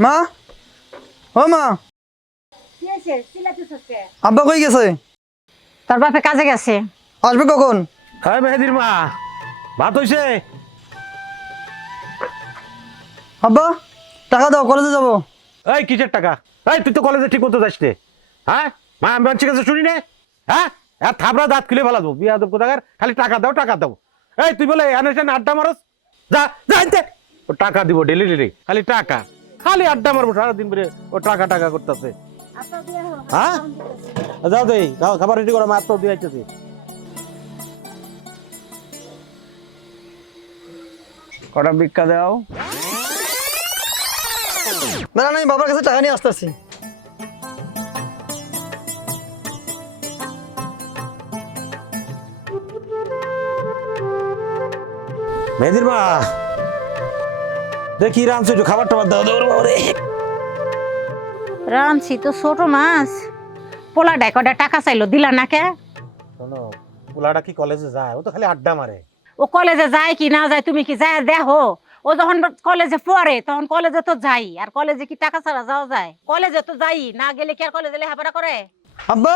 মা, ও মা, আব্বা কই গেছে? তোর বাপে কাজে গেছে। আসবে কখন? হ্যাঁ মেহেদির মা, ভাত হইছে? আব্বা টাকা দাও, কলেজে যাবো। এই কিসের টাকা? এই তুই তো কলেজে ঠিক মতো যাস নে। হ্যাঁ মা, আমি বাচ্চা কাছে শুনি নে। হ্যাঁ আর থাবড়া দাঁত খুলে ফেলা দেবো বিয়া দেবো কোথাকার, খালি টাকা দাও টাকা দাও। এই তুই বলে এনে আড্ডা মারস, যা যা আনতে। ও টাকা দিব ডেলি ডেলি, খালি টাকা, খালি আড্ডা মারবো সারাদিন ধরে। ও টাকা টাকা করতেছে। হ্যাঁ যাও দেই, যাও খাবার রেডি করো, মাত্র দিয়ে আইতেছি। কটা ভিক্ষা দাও। দাঁড়া, আমি বাবার কাছে টাকা নিয়ে আসতেছি। মেহেদির মা, দেখি রামছে একটু খাবার টাবার দাও দেবো রে। রাঁধছি তো ছোট মাছ, পোলা ডাই কটা টাকা চাইলো দিলা না কে? শোনো, পোলাটা কি কলেজে যায়? ও তো খালি আড্ডা মারে। ও কলেজে যায় কি না যায় তুমি কি যায় দেখো? ও যখন কলেজে পড়ে তখন কলেজে তো যাই, আর কলেজে কি টাকা ছাড়া যাওয়া যায়? কলেজে তো যাই, না গেলে কি আর কলেজে লেখাপড়া করে? আব্বা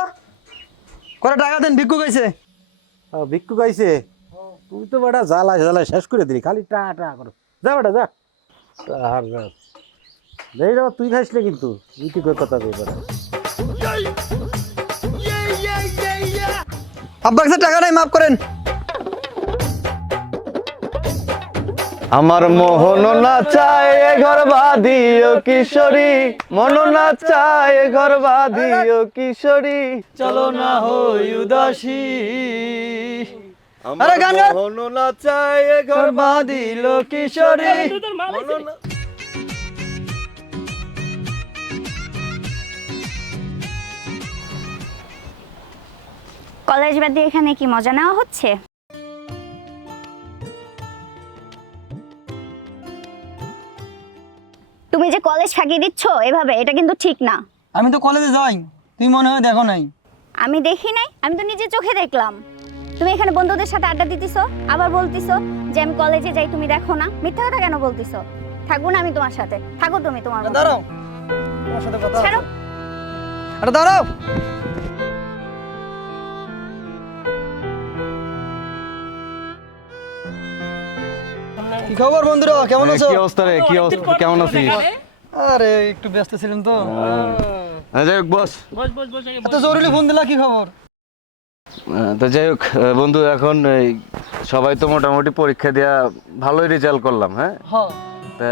কটা টাকা দেন, ভিক্ষু গাইছে। ভিক্ষু গাইছে? তুই তো বেটা জ্বালায় জ্বালায় শেষ করে দিলি, খালি টা টা করো। যা বেটা যা। আর যা যাই রে, তুই খাইসলে কিন্তু মিটি করে কথা কই বেটা। আব্বার কাছে টাকা নাই, মাফ করেন। আমার মোহন না চায় ঘর বাঁধিও কিশোরী, মন না চায় ঘর বাঁধিও কিশোরী, চলো না হই উদাসী। আমার আরে গান গান। মোহন না চায় ঘর বাঁধিল কিশোরী, মন না। কলেজ বাদ দিয়ে এখানে কি মজা নেওয়া হচ্ছে? তুমি যে কলেজ ফাঁকি দিচ্ছ এভাবে, এটা কিন্তু ঠিক না। আমি তো কলেজে যাই, তুই মনে হয় দেখো নাই। আমি দেখি নাই, আমি তো নিজের চোখে দেখলাম। তুমি এখানে বন্ধুদের সাথে আড্ডা দিতেছো, আবার বলতিছো যে আমি কলেজে যাই, তুমি দেখো না। মিথ্যা কথা কেন বলতিছো? থাকবো না আমি তোমার সাথে, থাকো তুমি তোমার মতো। দাঁড়াও, তোমার সাথে কথা আছে। ছাড়ো। আরে দাঁড়াও। কি খবর বন্ধুরা, কেমন আছো? কি অবস্থা রে, কি অবস্থা, কেমন আছিস? আরে একটু ব্যস্ত ছিলাম তো। যাই হোক বস। এত জরুরি ফোন দিলা, কি খবর? তো যাই হোক বন্ধু, এখন এই সবাই তো মোটামুটি পরীক্ষা দেওয়া ভালোই রেজাল্ট করলাম। হ্যাঁ, হ্যাঁ, তা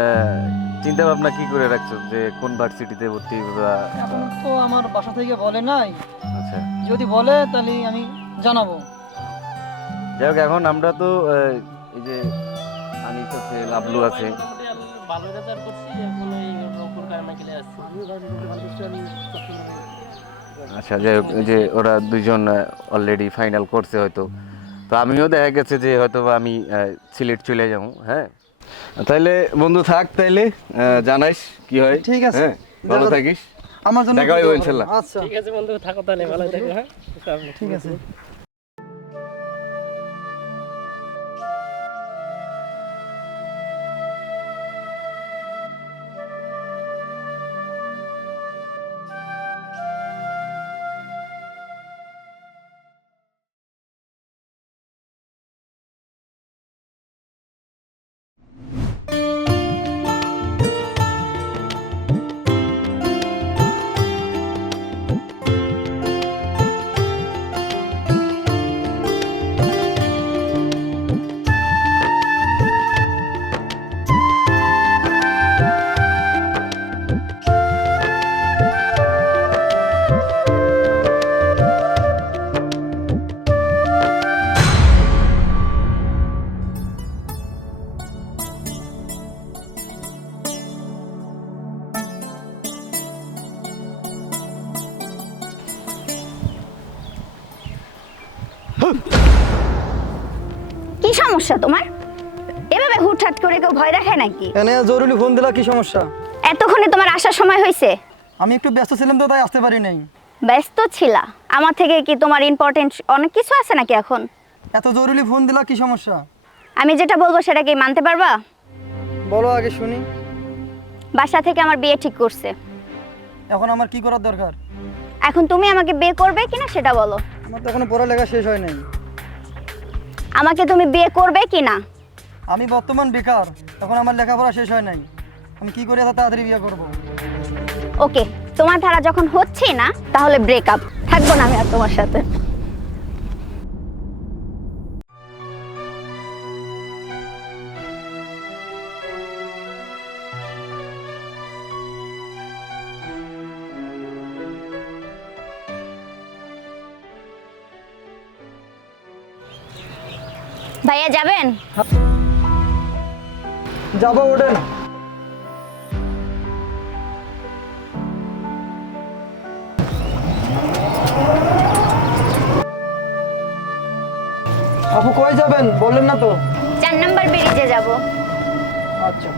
চিন্তা ভাবনা কি করে রাখছো যে কোন ভার্সিটিতে ভর্তি হবা? এখন তো আমার বাসা থেকে বলে নাই, আচ্ছা যদি বলে তাহলে আমি জানাবো। যাই হোক, এখন আমরা তো এই যে আনিস আছে, লাবলু আছে। আচ্ছা যাই হোক, যে ওরা দুইজন অলরেডি ফাইনাল করছে হয়তো। তো আমিও দেখা গেছে যে হয়তো বা আমি সিলেট চলে যাবো। হ্যাঁ, তাইলে বন্ধু থাক, তাইলে জানাইস কি হয়। ঠিক আছে, হ্যাঁ, ভালো থাকিস। আমার জন্য দেখা হইব ইনশাল্লাহ। আচ্ছা ঠিক আছে বন্ধু, থাকো তাহলে, ভালো থাকো। হ্যাঁ ঠিক আছে। কি সমস্যা তোমার? এভাবে হুটহাট করে কেউ ভয় দেখায় নাকি? এনে জরুরি ফোন দিলা, কি সমস্যা? এতক্ষণে তোমার আসার সময় হয়েছে? আমি একটু ব্যস্ত ছিলাম তো, তাই আসতে পারি নাই। ব্যস্ত ছিলা? আমার থেকে কি তোমার ইম্পর্টেন্ট অনেক কিছু আছে নাকি এখন? এত জরুরি ফোন দিলা, কি সমস্যা? আমি যেটা বলবো সেটা কি মানতে পারবা? বলো আগে শুনি। বাসা থেকে আমার বিয়ে ঠিক করছে। এখন আমার কি করার দরকার? এখন তুমি আমাকে বিয়ে করবে কিনা সেটা বলো। আমার তো এখনো পড়ালেখা শেষ হয় নাই। আমাকে তুমি বিয়ে করবে কিনা? আমি বর্তমান বেকার, এখন আমার লেখাপড়া শেষ হয় নাই। আমি কি করে এত তাড়াতাড়ি বিয়ে করব? ওকে, তোমার ধারা যখন হচ্ছে না তাহলে ব্রেকআপ, থাকবো না আমি আর তোমার সাথে। ভাইয়া যাবেন? যাবো, ওঠেন। আপু কই যাবেন বললেন না তো? 4 নাম্বার ব্রিজে যাব। আচ্ছা।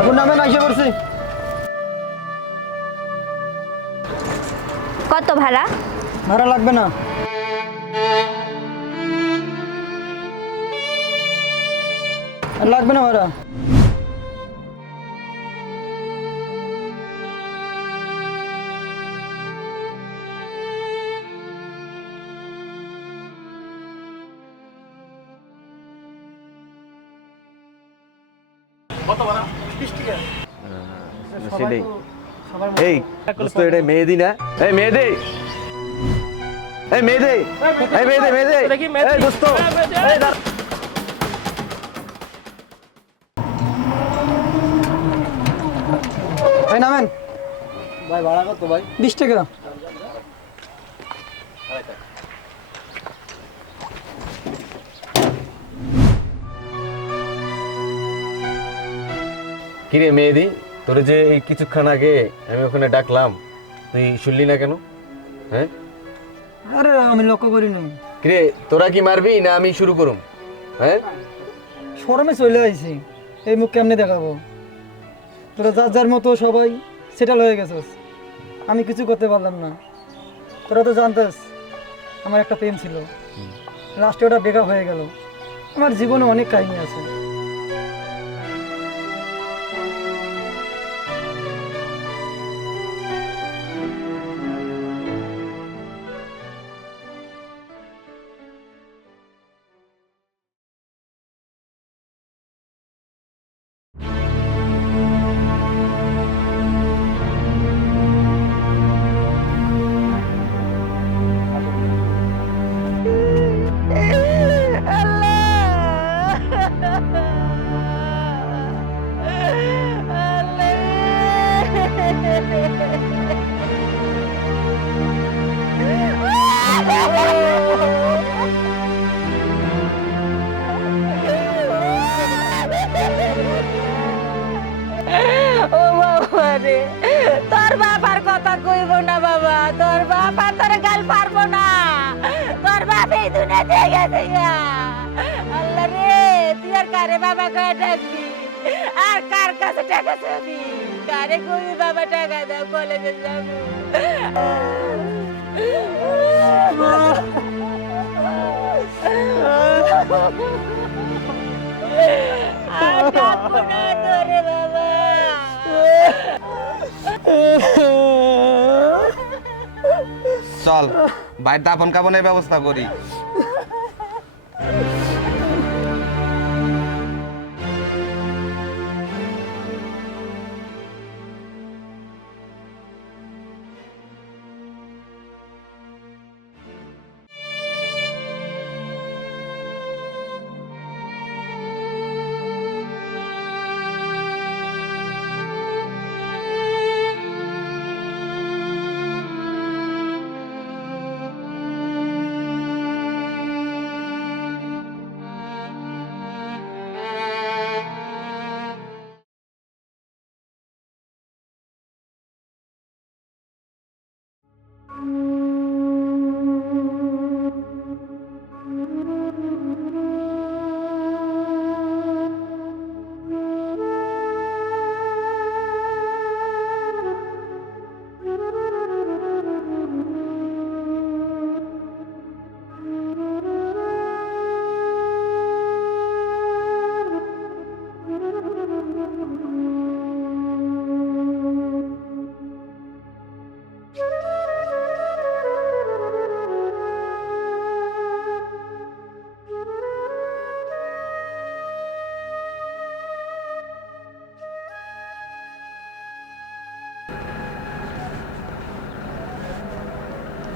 আপু নামেন, আইসা পড়ছি। কত ভাড়া? ভাড়া লাগবে না। আর লাগবে না ভাড়া। সেটাই। এই দোস্ত, এটা মেহেদি না? এই মেহেদি, এই মেহেদি, এই মেহেদি, মেহেদি, এই দোস্ত, এই দাঁড়া। ভাই নামেন। ভাই ভাড়া কত ভাই? 20 টাকা। কিরে মেহেদি, তোর যে এই কিছুক্ষণ আগে আমি ওখানে ডাকলাম, তুই শুনলি না কেন? হ্যাঁ? আরে আমি লক্ষ্য করি নাই। কিরে, তোরা কি মারবি না আমি শুরু করুম? হ্যাঁ? শরমে চলে আইছি, এই মুখ কেমনে দেখাবো? তোরা যার যার মতো সবাই সেটেল হয়ে গেছিস, আমি কিছু করতে পারলাম না। তোরা তো জানতেস আমার একটা প্রেম ছিল, লাস্টে ওটা ব্রেকআপ হয়ে গেল। আমার জীবনে অনেক কাহিনী আছে। ও বাবা রে, তোর বাবার কথা কইব না বাবা, তোর বাবা তোর গাল পারবো না, তোর বাপ এই দুনিয়াতে গেছে গা। আল্লাহ রে, তুই আর কারে বাবা কয়ে ডাকবি, আর কার কাছে টাকা চাবি? কারে কবি বাবা টাকা দাও, কলেজে যাবো। আর ডাকবো না তোরে বাবা। চল বাইর দাপন কাপনের ব্যবস্থা করি।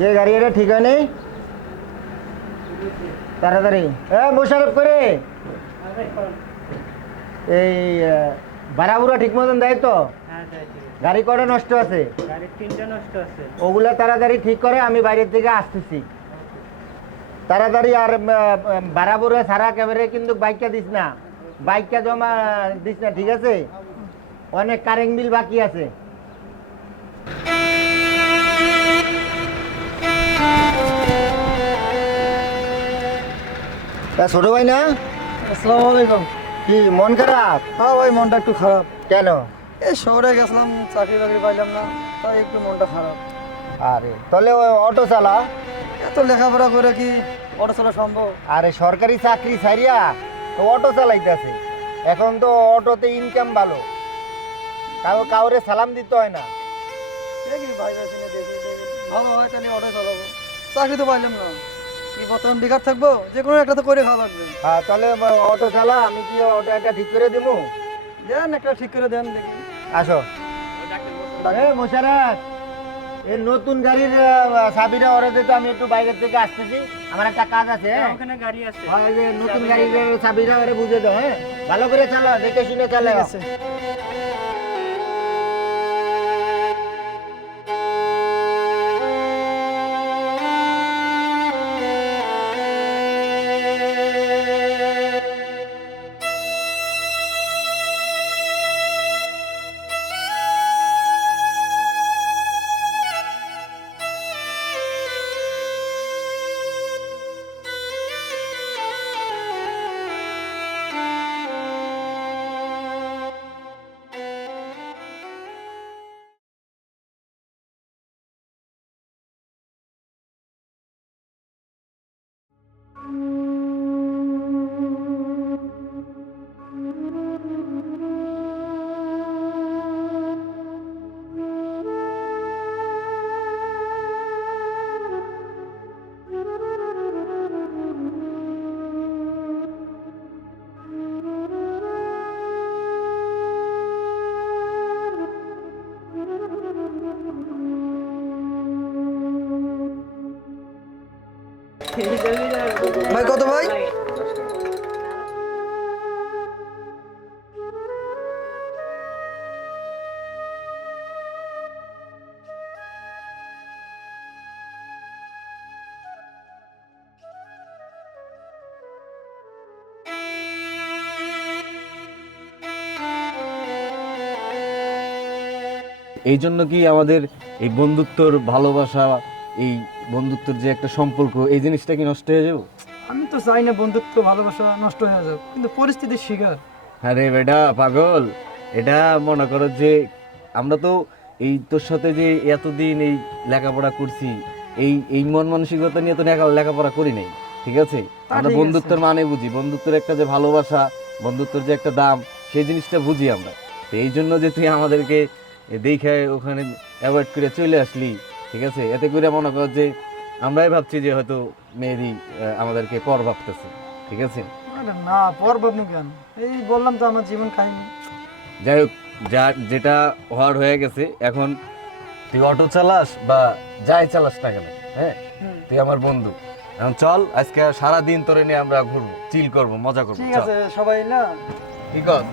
যে গাড়ি এটা ঠিক হয় নেই তাড়াতাড়ি মোশারফ করে এই ভাড়াবুড়া ঠিক মতন দেয় তো? গাড়ি কটা নষ্ট আছে? ওগুলা তাড়াতাড়ি ঠিক করে, আমি বাইরের থেকে আসতেছি তাড়াতাড়ি। আর ভাড়াবুড়া সারা ক্যামেরে কিন্তু বাইকটা দিস না, বাইকটা জমা দিস না, ঠিক আছে? অনেক কারেন্ট বিল বাকি আছে। ছোট ভাই না? আসসালামু আলাইকুম। কি মন খারাপ? হ্যাঁ ভাই, মনটা একটু খারাপ। কেন? এই শহরে গেছিলাম, চাকরি বাকরি পাইলাম না, তাই একটু মনটা খারাপ। আরে তাহলে ওই অটো চালা। এত লেখাপড়া করে কি অটো চলা সম্ভব? আরে সরকারি চাকরি ছাড়িয়া তো অটো চালাইতেছে। এখন তো অটোতে ইনকাম ভালো, কাউরে সালাম দিতে হয় না। দেখি ভাই বেশি দেখি ভালো হয় তাহলে অটো চালাবো। চাকরি তো পাইলাম না, কি বর্তমান বেকার থাকবো? যে কোনো একটা তো করে খাওয়া লাগবে। হ্যাঁ তাহলে অটো চালা, আমি কি অটো একটা ঠিক করে দেবো? দেন একটা ঠিক করে দেন দেখি। আসো। মোশারফ, এই নতুন গাড়ির চাবিটা ওরে দিতে, আমি একটু বাইরের থেকে আসতেছি, আমার একটা কাজ আছে। ওখানে গাড়ি আছে। হ্যাঁ, এই যে নতুন গাড়ির চাবিটা ওরে বুঝে দাও। হ্যাঁ, ভালো করে চালা, দেখে শুনে চালা। ঠিক আছে। ভাই কত ভাই? এই জন্য কি আমাদের এই বন্ধুত্বর ভালোবাসা, এই বন্ধুত্বর যে একটা সম্পর্ক, এই জিনিসটা কি নষ্ট হয়ে যাবে? আমি তো চাই না বন্ধুত্ব ভালোবাসা নষ্ট হয়ে যাক, কিন্তু পরিস্থিতির শিকার। আরে বেটা পাগল, এটা মনে করো যে আমরা তো এই তোর সাথে যে এতদিন এই লেখাপড়া করছি, এই মন মানসিকতা নিয়ে তো লেখাপড়া করি নাই, ঠিক আছে? আমরা ঠিক আছে। বন্ধুত্বের মানে বুঝি, বন্ধুত্বের একটা যে ভালোবাসা, বন্ধুত্বের যে একটা দাম, সেই জিনিসটা বুঝি আমরা। তো এই জন্য যে তুই আমাদেরকে দেখে ওখানে অ্যাভয়েড করে চলে আসলি, ঠিক আছে? এতে করে মনে কর যে আমরাই ভাবছি যে হয়তো মেয়েরই আমাদেরকে পর ভাবতেছে, ঠিক আছে? আরে না, পর ভাবনু কেন? এই বললাম তো আমার জীবন কাহিনী। যাই হোক, যেটা হওয়ার হয়ে গেছে, এখন তুই অটো চালাস বা যাই চালাস না কেন, হ্যাঁ, তুই আমার বন্ধু। এখন চল, আজকে সারা দিন তোরে নিয়ে আমরা ঘুরবো, চিল করবো, মজা করবো। ঠিক চল। আছে সবাই না? ঠিক আছে।